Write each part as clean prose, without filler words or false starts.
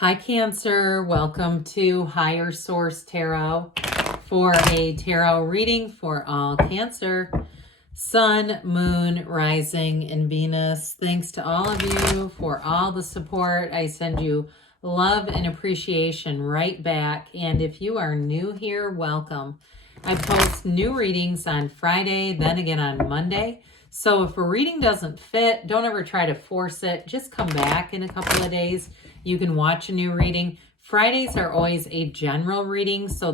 Hi, Cancer. Welcome to Higher Source Tarot for a tarot reading for all Cancer, Sun, Moon, Rising, and Venus. Thanks to all of you for all the support. I send you love and appreciation right back. And if you are new here, welcome. I post new readings on Friday, then again on Monday. So if a reading doesn't fit, don't ever try to force it. Just come back in a couple of days. You can watch a new reading. Fridays are always a general reading. So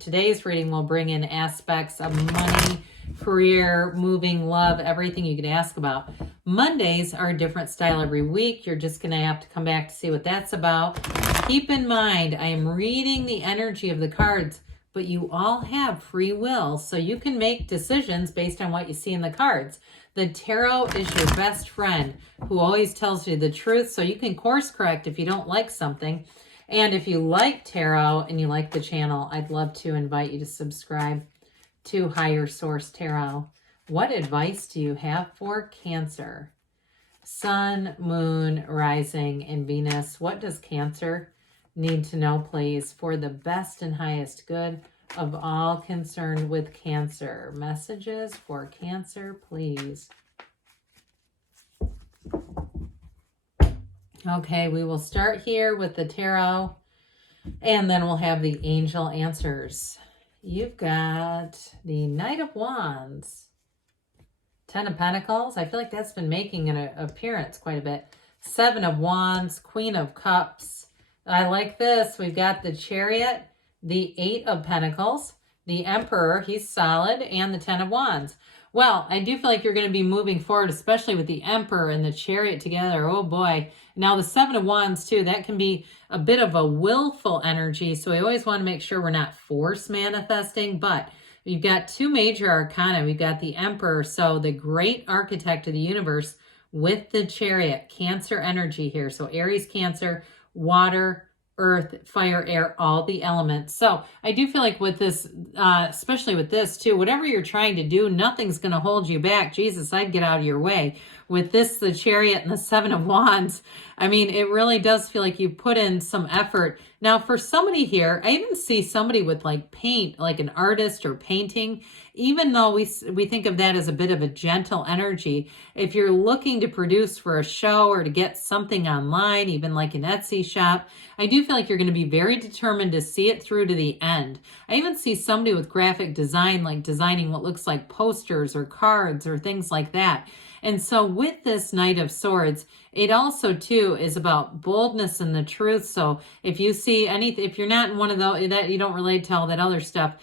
today's reading will bring in aspects of money, career, moving, love, everything you could ask about. Mondays are a different style every week. You're just going to have to come back to see what that's about. Keep in mind, I am reading the energy of the cards, but you all have free will, so you can make decisions based on what you see in the cards. The tarot is your best friend who always tells you the truth, so you can course correct if you don't like something. And if you like tarot and you like the channel, I'd love to invite you to subscribe to Higher Source Tarot. What advice do you have for Cancer? Sun, Moon, Rising, and Venus. What does Cancer need to know, please, for the best and highest good of all concerned with Cancer? Messages for Cancer, please. Okay, we will start here with the tarot, and then we'll have the angel answers. You've got the Knight of Wands, Ten of Pentacles. I feel like that's been making an appearance quite a bit. Seven of Wands, Queen of Cups. I like this. We've got the Chariot, the Eight of Pentacles, the Emperor, he's solid, and the Ten of Wands. Well, I do feel like you're going to be moving forward, especially with the Emperor and the Chariot together. Oh boy. Now the Seven of Wands too, that can be a bit of a willful energy. So we always want to make sure we're not force manifesting, but we've got two major arcana. We've got the Emperor, so the great architect of the universe, with the Chariot, Cancer energy here. So Aries, Cancer, water, earth, fire, air, all the elements. So I do feel like with this, especially with this too, whatever you're trying to do, nothing's going to hold you back. Jesus, I'd get out of your way. With this, the Chariot and the Seven of Wands, I mean, it really does feel like you put in some effort. Now, for somebody here, I even see somebody with like paint, like an artist or painting, even though we think of that as a bit of a gentle energy. If you're looking to produce for a show or to get something online, even like an Etsy shop, I do feel like you're going to be very determined to see it through to the end. I even see somebody with graphic design, like designing what looks like posters or cards or things like that. And so with this Knight of Swords, it also too is about boldness and the truth. So if you see anything, if you're not in one of those, that you don't relate to all that other stuff,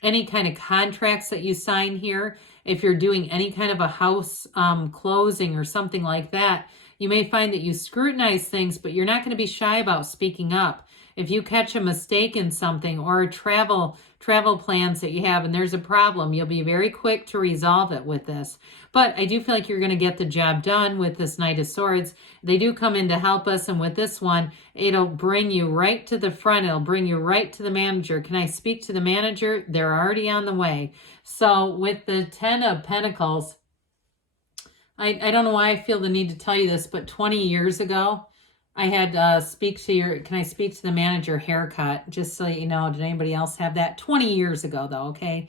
any kind of contracts that you sign here, if you're doing any kind of a house closing or something like that, you may find that you scrutinize things, but you're not going to be shy about speaking up. If you catch a mistake in something or travel plans that you have and there's a problem, you'll be very quick to resolve it with this. But I do feel like you're going to get the job done with this Knight of Swords. They do come in to help us, and with this one, it'll bring you right to the front. It'll bring you right to the manager. Can I speak to the manager? They're already on the way. So with the Ten of Pentacles, I don't know why I feel the need to tell you this, but 20 years ago, I had can I speak to the manager haircut, just so you know. Did anybody else have that? 20 years ago though, okay?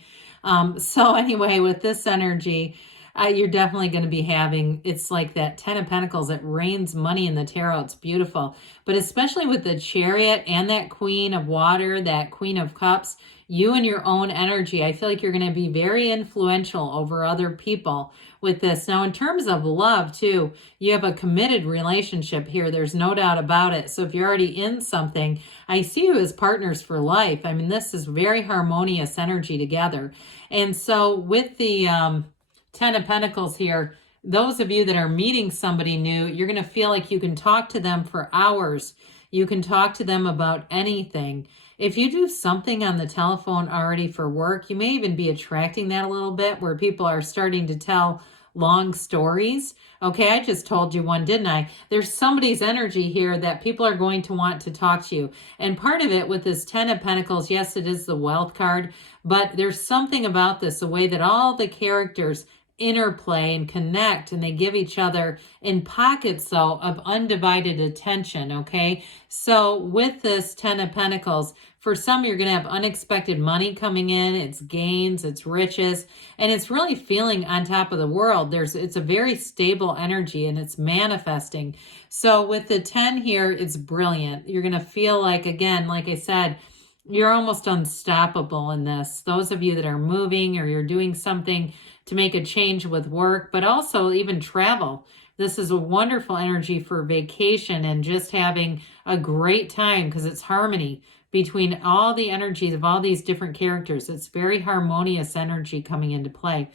So anyway, with this energy, you're definitely going to be having, it's like that Ten of Pentacles, it rains money in the tarot. It's beautiful. But especially with the Chariot and that Queen of Water, that Queen of Cups, you and your own energy, I feel like you're going to be very influential over other people with this. Now, in terms of love too, you have a committed relationship here. There's no doubt about it. So if you're already in something, I see you as partners for life. I mean, this is very harmonious energy together. And so with the Ten of Pentacles here, those of you that are meeting somebody new, you're going to feel like you can talk to them for hours. You can talk to them about anything. If you do something on the telephone already for work, you may even be attracting that a little bit, where people are starting to tell long stories. Okay, I just told you one, didn't I? There's somebody's energy here that people are going to want to talk to you. And part of it with this Ten of Pentacles, yes, it is the wealth card, but there's something about this, the way that all the characters interplay and connect, and they give each other in pockets though of undivided attention. Okay, so with this 10 of Pentacles, for some you're going to have unexpected money coming in. It's gains, it's riches, and it's really feeling on top of the world. It's a very stable energy, and it's manifesting. So with the 10 here, it's brilliant. You're going to feel like, again, like I said, you're almost unstoppable in this. Those of you that are moving or you're doing something to make a change with work, but also even travel. This is a wonderful energy for vacation and just having a great time, because it's harmony between all the energies of all these different characters. It's very harmonious energy coming into play.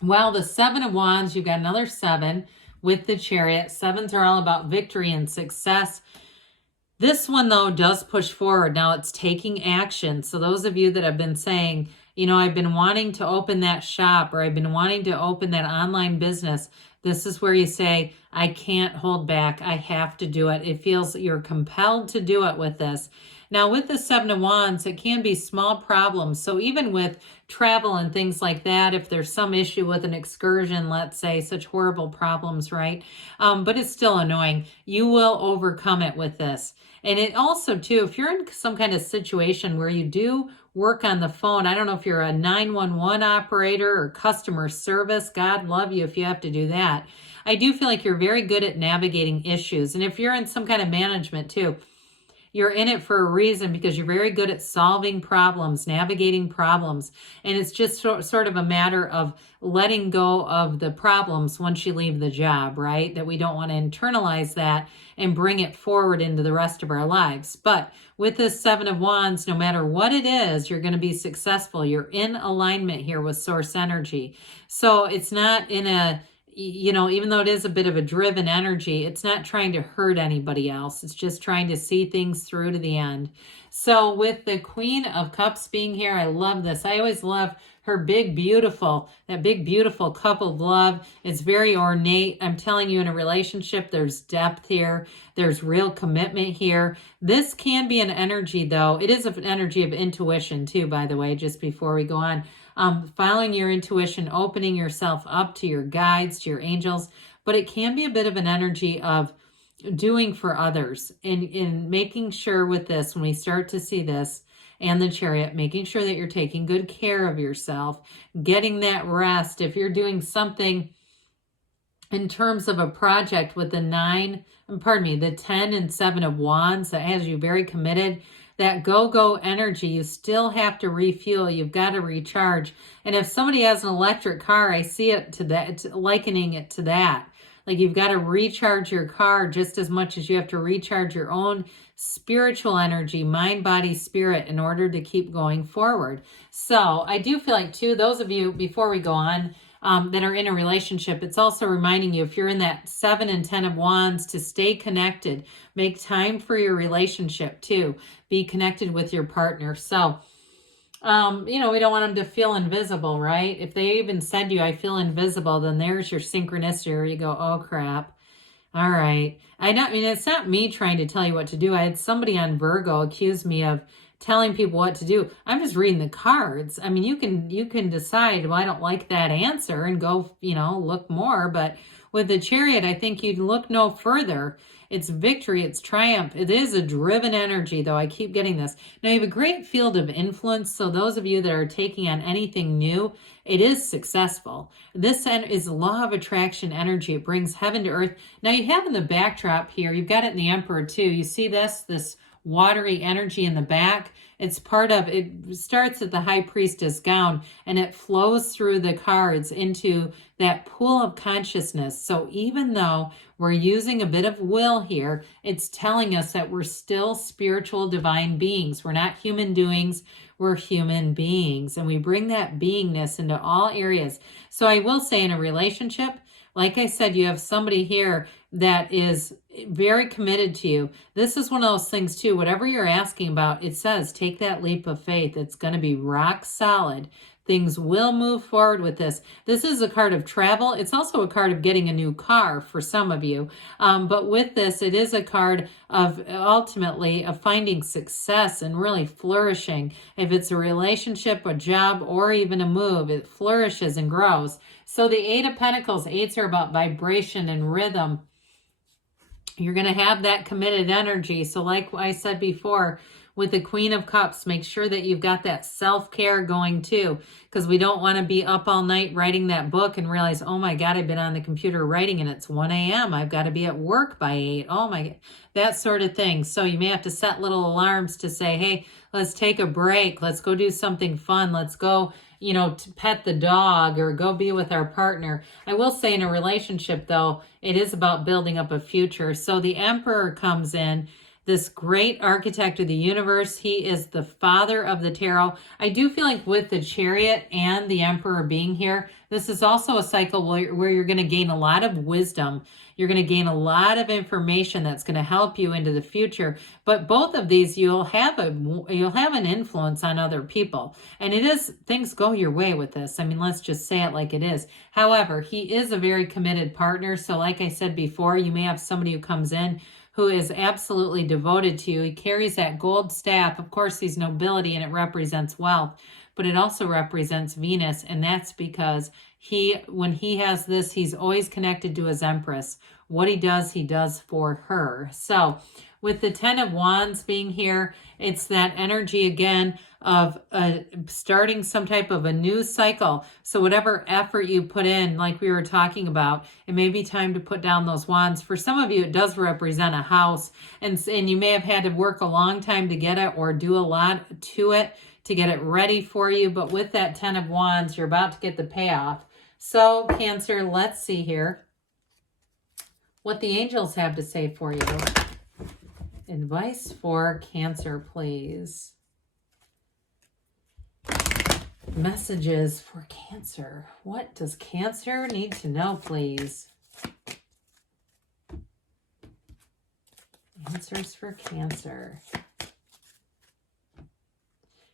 Well, the 7 of Wands, you've got another 7 with the Chariot. 7s are all about victory and success. This one, though, does push forward. Now, it's taking action. So those of you that have been saying, you know, I've been wanting to open that shop, or I've been wanting to open that online business, this is where you say, I can't hold back. I have to do it. It feels that you're compelled to do it with this. Now, with the 7 of Wands, it can be small problems. So even with travel and things like that, if there's some issue with an excursion, let's say, such horrible problems, right? But it's still annoying. You will overcome it with this. And it also, too, if you're in some kind of situation where you do work on the phone, I don't know if you're a 911 operator or customer service, God love you if you have to do that. I do feel like you're very good at navigating issues. And if you're in some kind of management, too, you're in it for a reason, because you're very good at solving problems, navigating problems. And it's just sort of a matter of letting go of the problems once you leave the job, right? That we don't want to internalize that and bring it forward into the rest of our lives. But with this 7 of Wands, no matter what it is, you're going to be successful. You're in alignment here with source energy. So it's not in a, you know, even though it is a bit of a driven energy, it's not trying to hurt anybody else. It's just trying to see things through to the end. So with the Queen of Cups being here, I love this. I always love her that big, beautiful cup of love. It's very ornate. I'm telling you, in a relationship, there's depth here. There's real commitment here. This can be an energy, though. It is an energy of intuition, too, by the way, just before we go on. Following your intuition, opening yourself up to your guides, to your angels, but it can be a bit of an energy of doing for others, and in making sure with this, when we start to see this and the Chariot, making sure that you're taking good care of yourself, getting that rest. If you're doing something in terms of a project with the 10 and 7 of Wands that has you very committed, that go energy, you still have to refuel. You've got to recharge. And if somebody has an electric car, I see it to that, it's likening it to that. Like, you've got to recharge your car just as much as you have to recharge your own spiritual energy, mind, body, spirit, in order to keep going forward. So I do feel like, too, those of you, before we go on, that are in a relationship, it's also reminding you, if you're in that 7 and 10 of Wands, to stay connected. Make time for your relationship too. Be connected with your partner. So, you know, we don't want them to feel invisible, right? If they even said to you, I feel invisible, then there's your synchronicity, or you go, oh crap. All right. I mean, it's not me trying to tell you what to do. I had somebody on Virgo accuse me of telling people what to do. I'm just reading the cards. I mean, you can decide, well, I don't like that answer, and go, you know, look more. But with the Chariot, I think you'd look no further. It's victory. It's triumph. It is a driven energy, though. I keep getting this. Now, you have a great field of influence. So those of you that are taking on anything new, it is successful. This is law of attraction energy. It brings heaven to earth. Now, you have in the backdrop here, you've got it in the Emperor, too. You see this watery energy in the back. It's part of, it starts at the High Priestess gown, and it flows through the cards into that pool of consciousness. So even though we're using a bit of will here, it's telling us that we're still spiritual divine beings. We're not human doings. We're human beings, and we bring that beingness into all areas. So I will say, in a relationship, like I said, you have somebody here that is very committed to you. This is one of those things too, whatever you're asking about, it says take that leap of faith. It's going to be rock solid. Things will move forward with this. This is a card of travel. It's also a card of getting a new car for some of you. But with this, it is a card of ultimately of finding success and really flourishing. If it's a relationship, a job, or even a move, it flourishes and grows. So the Eight of Pentacles, eights are about vibration and rhythm. You're going to have that committed energy. So like I said before, with the Queen of Cups, make sure that you've got that self-care going too, because we don't want to be up all night writing that book and realize, oh my God, I've been on the computer writing and it's 1 a.m. I've got to be at work by 8. Oh my God, that sort of thing. So you may have to set little alarms to say, hey, let's take a break. Let's go do something fun. Let's go, you know, to pet the dog or go be with our partner. I will say in a relationship though, it is about building up a future. So the Emperor comes in, this great architect of the universe. He is the father of the tarot. I do feel like with the Chariot and the Emperor being here, this is also a cycle where you're going to gain a lot of wisdom. You're going to gain a lot of information that's going to help you into the future. But both of these, you'll have an influence on other people. And it is, things go your way with this. I mean, let's just say it like it is. However, he is a very committed partner. So like I said before, you may have somebody who comes in who is absolutely devoted to you. He carries that gold staff. Of course, he's nobility and it represents wealth, but it also represents Venus. And that's because when he has this, he's always connected to his Empress. What he does for her. So with the 10 of Wands being here, it's that energy again of starting some type of a new cycle. So whatever effort you put in, like we were talking about, it may be time to put down those wands. For some of you, it does represent a house, and you may have had to work a long time to get it or do a lot to it to get it ready for you. But with that 10 of Wands, you're about to get the payoff. So Cancer, let's see here what the angels have to say for you. Advice for Cancer, please. Messages for Cancer. What does Cancer need to know, please? Answers for Cancer.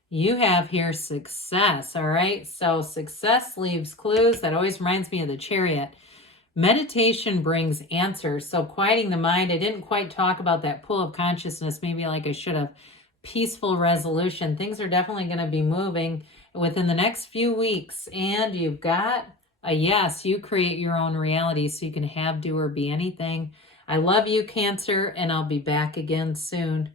You have here success, all right? So success leaves clues. That always reminds me of the Chariot. Meditation brings answers. So quieting the mind. I didn't quite talk about that pool of consciousness, maybe like I should have. Peaceful resolution. Things are definitely going to be moving within the next few weeks. And you've got a yes. You create your own reality, so you can have, do, or be anything. I love you, Cancer, and I'll be back again soon.